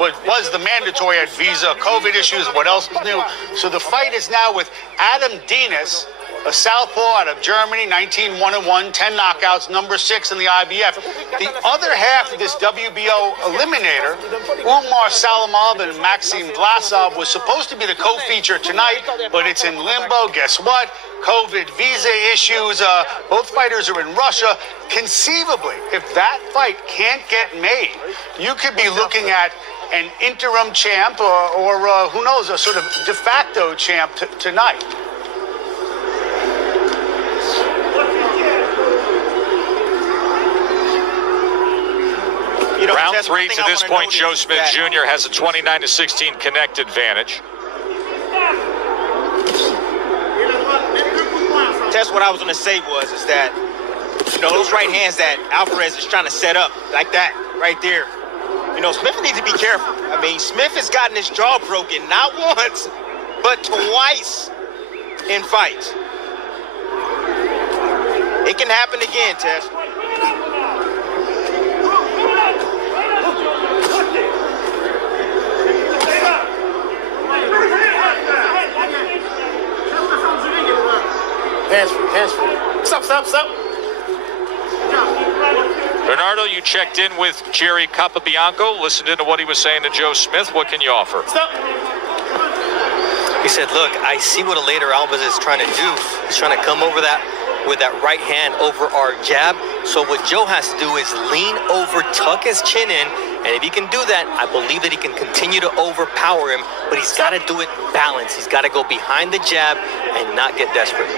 was the mandatory at Visa, COVID issues, what else was new. So the fight is now with Adam Dinas, a southpaw out of Germany, 19-1-1, 10 knockouts, number 6 in the IBF. The other half of this WBO eliminator, Umar Salamov and Maxim Vlasov, was supposed to be the co-feature tonight, but it's in limbo. Guess what? COVID visa issues. Both fighters are in Russia. Conceivably, if that fight can't get made, you could be looking at an interim champ or who knows, a sort of de facto champ tonight. Round 3 to this point, Joe Smith Jr. has a 29-16 connect advantage. That's what I was going to say is that, those right hands that Alvarez is trying to set up, like that, right there. Smith needs to be careful. I mean, Smith has gotten his jaw broken not once, but twice in fights. It can happen again, Tess. Hands free. Stop. Bernardo, you checked in with Jerry Capobianco, listened into what he was saying to Joe Smith. What can you offer? Stop. He said, look, I see what Eleider Alvarez is trying to do. He's trying to come over that with that right hand over our jab. So what Joe has to do is lean over, tuck his chin in, and if he can do that, I believe that he can continue to overpower him, but he's got to do it balanced. He's got to go behind the jab and not get desperate.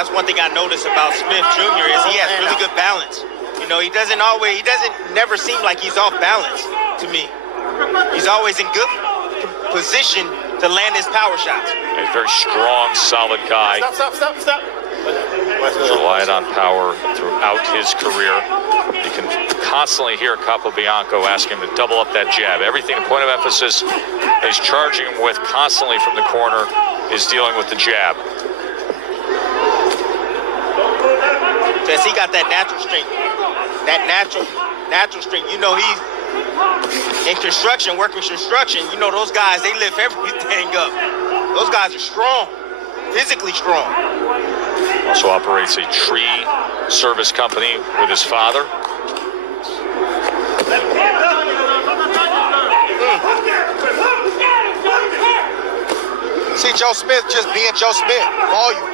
That's one thing I noticed about Smith Jr. is he has really good balance. He doesn't never seem like he's off balance to me. He's always in good position to land his power shots. A very strong, solid guy. Stop. Relied on power throughout his career. You can constantly hear Capobianco ask him to double up that jab. Everything, the point of emphasis he's charging him with constantly from the corner is dealing with the jab. Because he got that natural strength. That natural strength. He's in construction, working construction. Those guys, they lift everything up. Those guys are strong, physically strong. Also operates a tree service company with his father. See Joe Smith just being Joe Smith. Volume.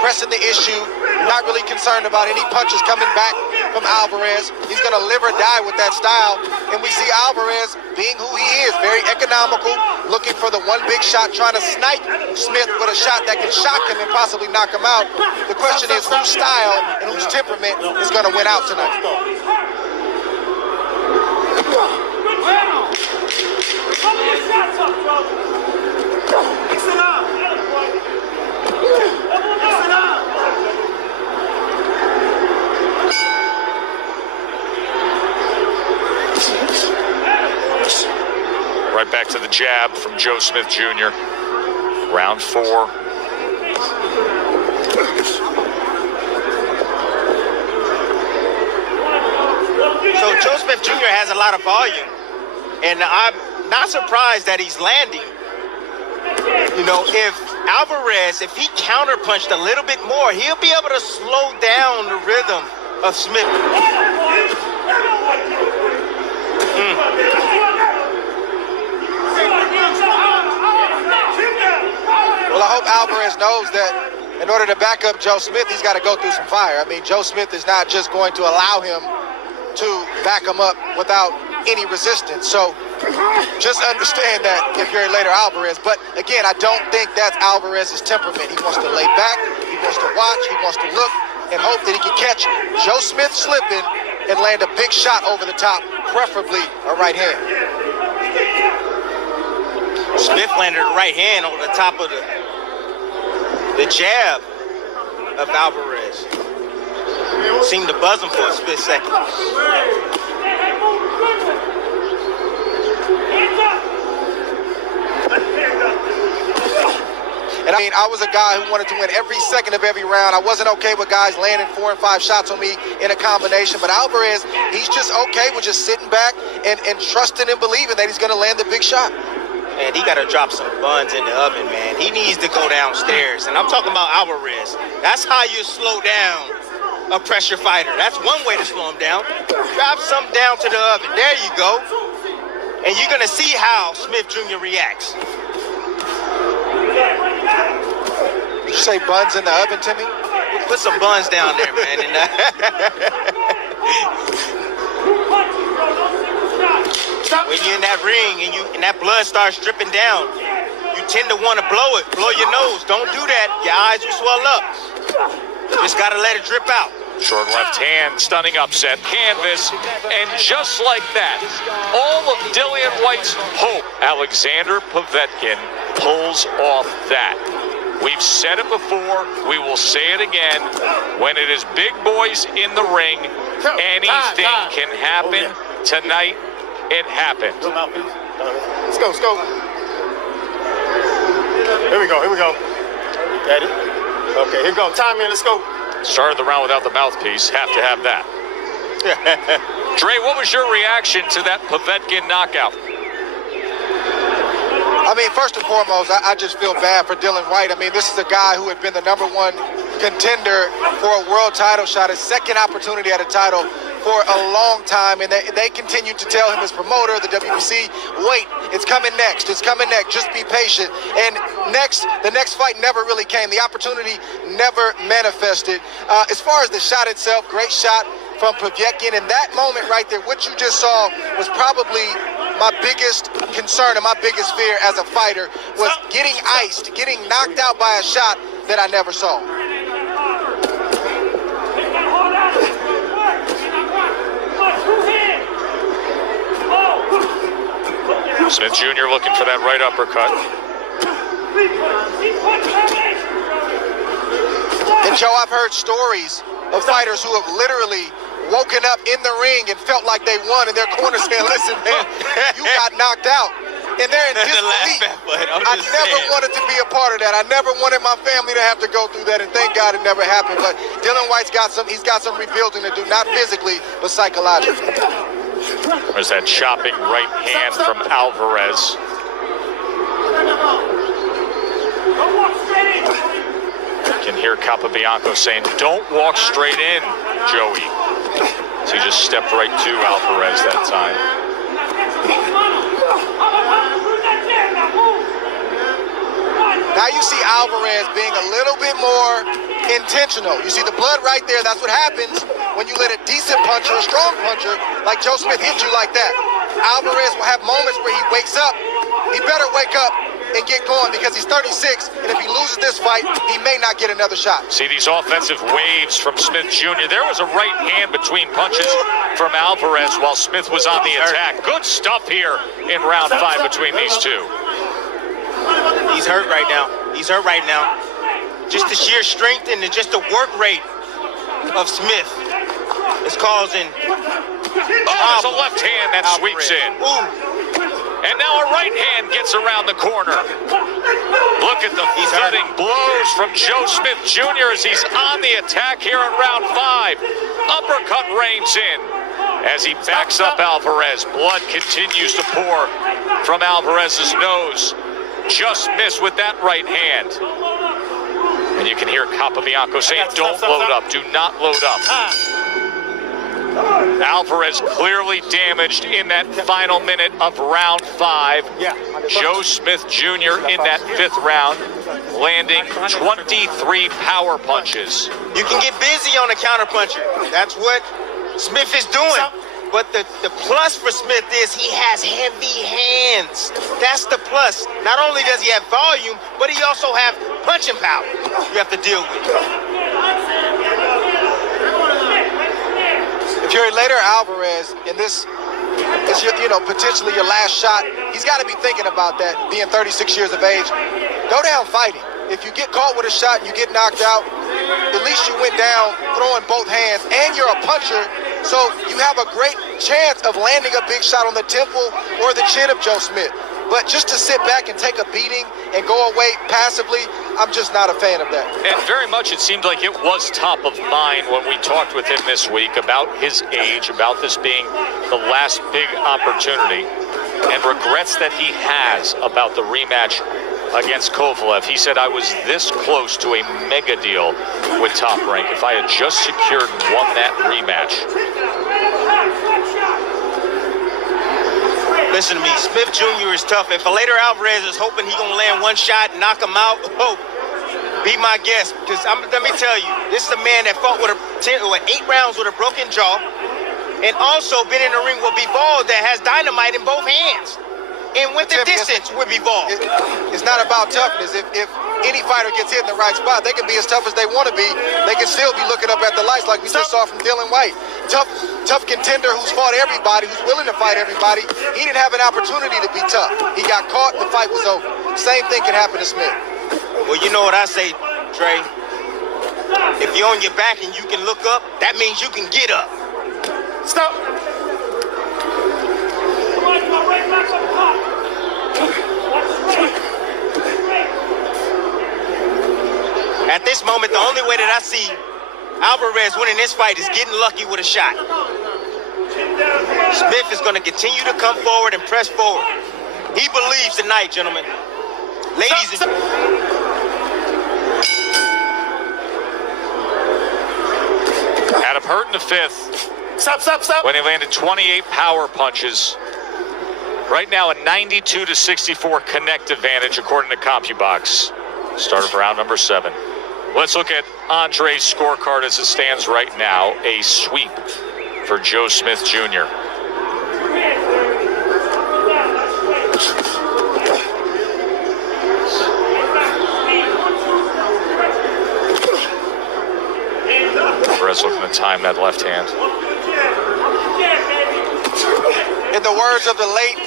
Pressing the issue. Not really concerned about any punches coming back from Alvarez. He's going to live or die with that style. And we see Alvarez being who he is, very economical, looking for the one big shot, trying to snipe Smith with a shot that can shock him and possibly knock him out. The question is whose style and whose temperament is going to win out tonight. Right back to the jab from Joe Smith Jr. Round 4. So Joe Smith Jr. has a lot of volume, and I'm not surprised that he's landing. If Alvarez, if he counterpunched a little bit more, he'll be able to slow down the rhythm of Smith. Well, I hope Alvarez knows that in order to back up Joe Smith, he's got to go through some fire. I mean, Joe Smith is not just going to allow him to back him up without any resistance. So just understand that if you're Eleider Alvarez. But again, I don't think that's Alvarez's temperament. He wants to lay back, he wants to watch, he wants to look and hope that he can catch Joe Smith slipping and land a big shot over the top, preferably a right hand. Smith landed a right hand over the top of the jab of Alvarez. Seemed to buzz him for a split second. And I mean, I was a guy who wanted to win every second of every round. I wasn't okay with guys landing 4 and 5 shots on me in a combination. But Alvarez, he's just okay with just sitting back and trusting and believing that he's going to land the big shot. Man, he got to drop some buns in the oven, man. He needs to go downstairs. And I'm talking about Alvarez. That's how you slow down a pressure fighter. That's one way to slow him down. Drop some down to the oven. There you go. And you're going to see how Smith Jr. reacts. Did you say buns in the oven, Timmy? Put some buns down there, man. When you're in that ring and that blood starts dripping down, you tend to want to blow your nose. Don't do that. Your eyes will swell up. Just got to let it drip out. Short left hand, stunning upset, canvas, and just like that, all of Dillian Whyte's hope, Alexander Povetkin pulls off that. We've said it before, we will say it again. When it is big boys in the ring, anything can happen. Tonight, it happened. Let's go, let's go. Here we go, here we go. Got it. Okay, here we go. Time in, let's go. Started the round without the mouthpiece, have to have that. Dre, what was your reaction to that Povetkin knockout? I mean, first and foremost, I just feel bad for Dillian Whyte. I mean, this is a guy who had been the #1 contender for a world title shot, his second opportunity at a title for a long time, and they continue to tell him, his promoter, the WBC, wait, it's coming next, just be patient. And the next fight never really came. The opportunity never manifested. As far as the shot itself, great shot from Povetkin. In that moment right there, what you just saw was probably my biggest concern and my biggest fear as a fighter, was getting iced, getting knocked out by a shot that I never saw. Smith Jr. looking for that right uppercut. And Joe, I've heard stories of fighters who have literally woken up in the ring and felt like they won, and their corner saying, listen, man, you got knocked out. And they're in disbelief. I never wanted to be a part of that. I never wanted my family to have to go through that, and thank God it never happened. But Dillian Whyte's got some rebuilding to do, not physically, but psychologically. There's that chopping right hand from Alvarez. You can hear Capobianco saying, don't walk straight in, Joey. So he just stepped right to Alvarez that time. Now you see Alvarez being a little bit more intentional. You see the blood right there. That's what happens when you let a decent puncher, a strong puncher, like Joe Smith hit you like that. Alvarez will have moments where he wakes up. He better wake up and get going, because he's 36, and if he loses this fight, he may not get another shot. See these offensive waves from Smith Jr. There was a right hand between punches from Alvarez while Smith was on the attack. Good stuff here in round 5 between these two. He's hurt right now. He's hurt right now. Just the sheer strength and just the work rate of Smith is causing. There's a left hand that sweeps in. Ooh. And now a right hand gets around the corner. Look at the thudding blows from Joe Smith Jr. as he's on the attack here in round 5. Uppercut reigns in as he backs up Alvarez. Blood continues to pour from Alvarez's nose. Just missed with that right hand. And you can hear Capobianco saying, don't load up, do not load up. Alvarez clearly damaged in that final minute of round 5. Joe Smith Jr. in that 5th round, landing 23 power punches. You can get busy on a counterpuncher. That's what Smith is doing. But the plus for Smith is he has heavy hands. That's the plus. Not only does he have volume, but he also has punching power you have to deal with. If you're Eleider Alvarez, and this is potentially your last shot, he's got to be thinking about that, being 36 years of age. Go down fighting. If you get caught with a shot and you get knocked out, at least you went down throwing both hands, and you're a puncher, so you have a great chance of landing a big shot on the temple or the chin of Joe Smith. But just to sit back and take a beating and go away passively, I'm just not a fan of that. And very much it seemed like it was top of mind when we talked with him this week about his age, about this being the last big opportunity, and regrets that he has about the rematch against Kovalev. He said, I was this close to a mega deal with Top Rank if I had just secured and won that rematch. Listen to me, Smith Jr. is tough. If Eleider Alvarez is hoping he's going to land one shot and knock him out, be my guest. Because let me tell you, this is a man that fought with 8 rounds with a broken jaw and also been in the ring with Bivol that has dynamite in both hands and went the distance with Bivol. It's not about toughness. If any fighter gets hit in the right spot, they can be as tough as they want to be. They can still be looking up at the lights like we just saw from Dylan White. Tough contender who's fought everybody, who's willing to fight everybody. He didn't have an opportunity to be tough. He got caught and the fight was over. Same thing can happen to Smith. Well, you know what I say, Dre? If you're on your back and you can look up, that means you can get up. Stop. At this moment, the only way that I see Alvarez winning this fight is getting lucky with a shot. Smith is going to continue to come forward and press forward. He believes tonight, gentlemen. Ladies and Had him hurt in the fifth Stop. when he landed 28 power punches. Right now, a 92-64 connect advantage, according to CompuBox. Start of round number 7. Let's look at Andre's scorecard as it stands right now. A sweep for Joe Smith Jr. Alvarez looking to time that left hand. In the words of the late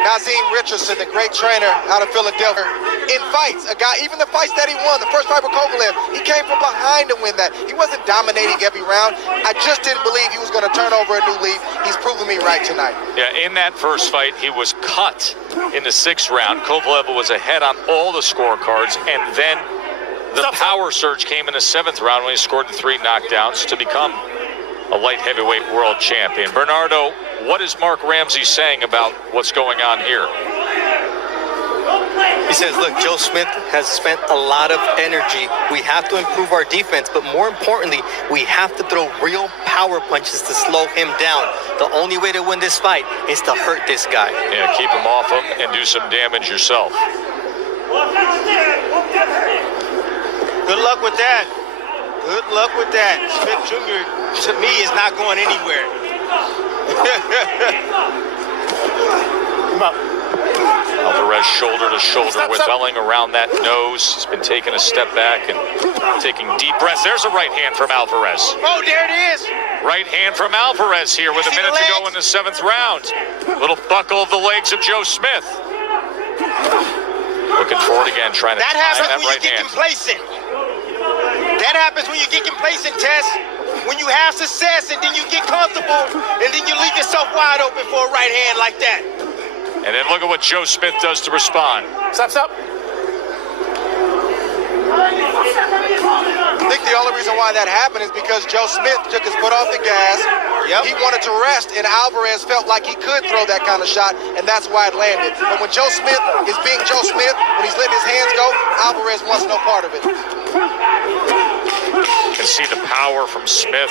Nazim Richardson, the great trainer out of Philadelphia, in fights, a guy, even the fights that he won, the first fight with Kovalev, he came from behind to win that. He wasn't dominating every round. I just didn't believe he was going to turn over a new leaf. He's proven me right tonight. Yeah, in that first fight, he was cut in the 6th round. Kovalev was ahead on all the scorecards, and then the power surge came in the 7th round when he scored the 3 knockdowns to become a light heavyweight world champion. Bernardo, what is Mark Ramsey saying about what's going on here? He says, look, Joe Smith has spent a lot of energy. We have to improve our defense, but more importantly, we have to throw real power punches to slow him down. The only way to win this fight is to hurt this guy. Yeah, keep him off him and do some damage yourself. good luck with that. Good luck with that. Smith Jr., to me, is not going anywhere. Come on. Alvarez shoulder to shoulder with Welling around that nose. He's been taking a step back and taking deep breaths. There's a right hand from Alvarez. Oh, there it is. Right hand from Alvarez here with a minute to go in the 7th round. Little buckle of the legs of Joe Smith. Looking forward again, trying to That time happens that when right you get hand. complacent. That happens when you get complacent, Tess. When you have success and then you get comfortable and then you leave yourself wide open for a right hand like that. And then look at what Joe Smith does to respond. Stop. I think the only reason why that happened is because Joe Smith took his foot off the gas. Yep. He wanted to rest, and Alvarez felt like he could throw that kind of shot, and that's why it landed. But when Joe Smith is being Joe Smith, when he's letting his hands go, Alvarez wants no part of it. You can see the power from Smith.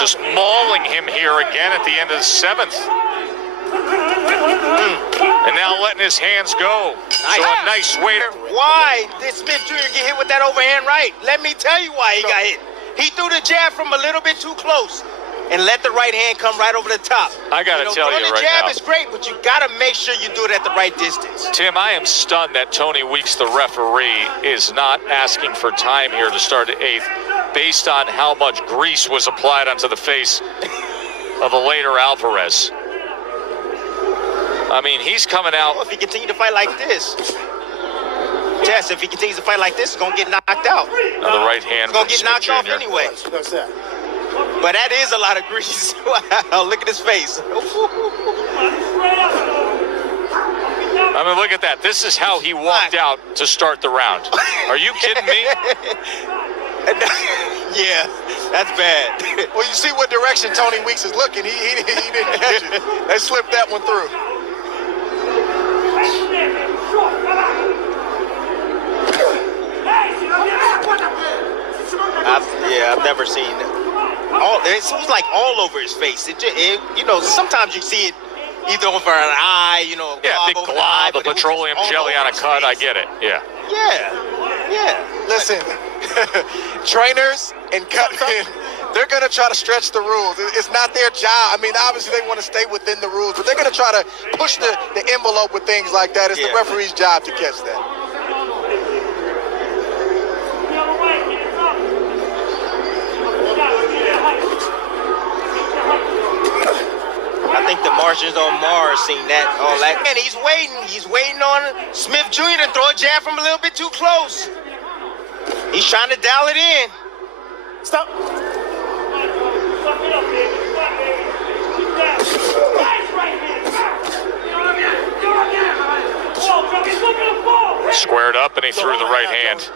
Just mauling him here again at the end of the 7th. And now letting his hands go. So a nice way to... Why did Smith Jr. get hit with that overhand right? Let me tell you why he got hit. He threw the jab from a little bit too close and let the right hand come right over the top. I got to tell you the right jab now, is great, but you got to make sure you do it at the right distance. Tim, I am stunned that Tony Weeks, the referee, is not asking for time here to start the 8th based on how much grease was applied onto the face of Eleider Alvarez. I mean, he's coming out. Well, if he continues to fight like this, Tess, if he continues to fight like this, he's going to get knocked out. Another right hand. He's going to get knocked off Jr. anyway. That's that. But that is a lot of grease. Wow, look at his face. I mean, look at that. This is how he walked out to start the round. Are you kidding me? Yeah, that's bad. Well, you see what direction Tony Weeks is looking. He didn't catch it. They slipped that one through. I've never seen it. It was like all over his face. Sometimes you see it either over an eye, Yeah, big glob of petroleum jelly on a cut. I get it. Yeah. Yeah. Listen, trainers and cutmen, they're going to try to stretch the rules. It's not their job. I mean, obviously they want to stay within the rules, but they're going to try to push the envelope with things like that. It's the referee's job to catch that. I think the Martians on Mars seen all that. And he's waiting on Smith Jr. to throw a jab from a little bit too close. He's trying to dial it in. Stop. Squared up, and he threw the right hand.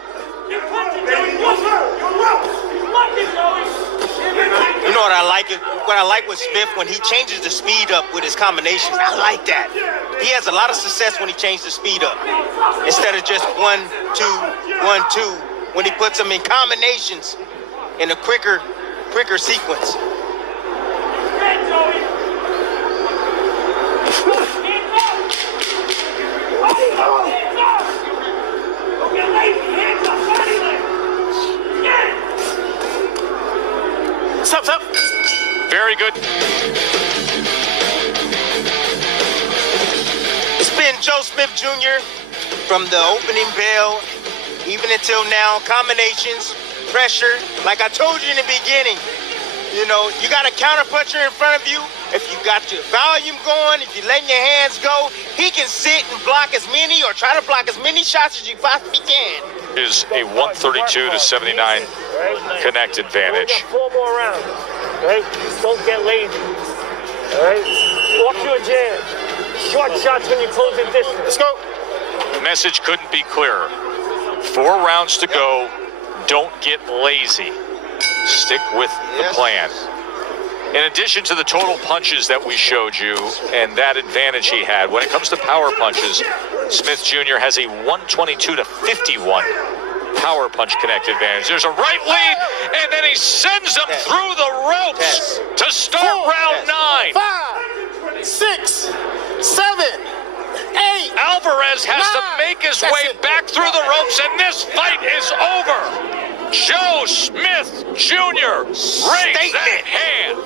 You know what I like? What I like with Smith, when he changes the speed up with his combinations, I like that. He has a lot of success when he changes the speed up. Instead of just 1, 2, 1, 2. When he puts them in combinations in a quicker sequence. Stop. Very good. It's been Joe Smith Jr. from the opening bell, even until now. Combinations, pressure. Like I told you in the beginning, you got a counter puncher in front of you. If you got your volume going, if you're letting your hands go, he can sit and block as many or try to block as many shots as you possibly can. Is a 132 to 79 connect advantage. 4 more rounds. Right? Don't get lazy. All right? Walk your jab. Short shots when you close the distance. Let's go. Message couldn't be clearer. 4 rounds to go. Don't get lazy. Stick with the plan. In addition to the total punches that we showed you and that advantage he had, when it comes to power punches, Smith Jr. has a 122 to 51 power punch connect advantage. There's a right lead, and then he sends them through the ropes to start round 9. 5, 6, 7, 8. Alvarez has 9. to make his way back through the ropes, and this fight is over. Joe Smith Jr. raised that hand.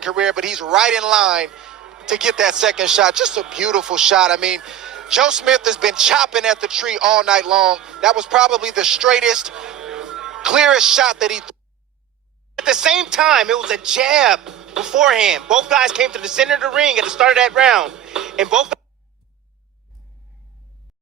Career, but he's right in line to get that second shot. Just a beautiful shot. I mean, Joe Smith has been chopping at the tree all night long. That was probably the straightest, clearest shot that he threw. At the same time, it was a jab beforehand. Both guys came to the center of the ring at the start of that round, and both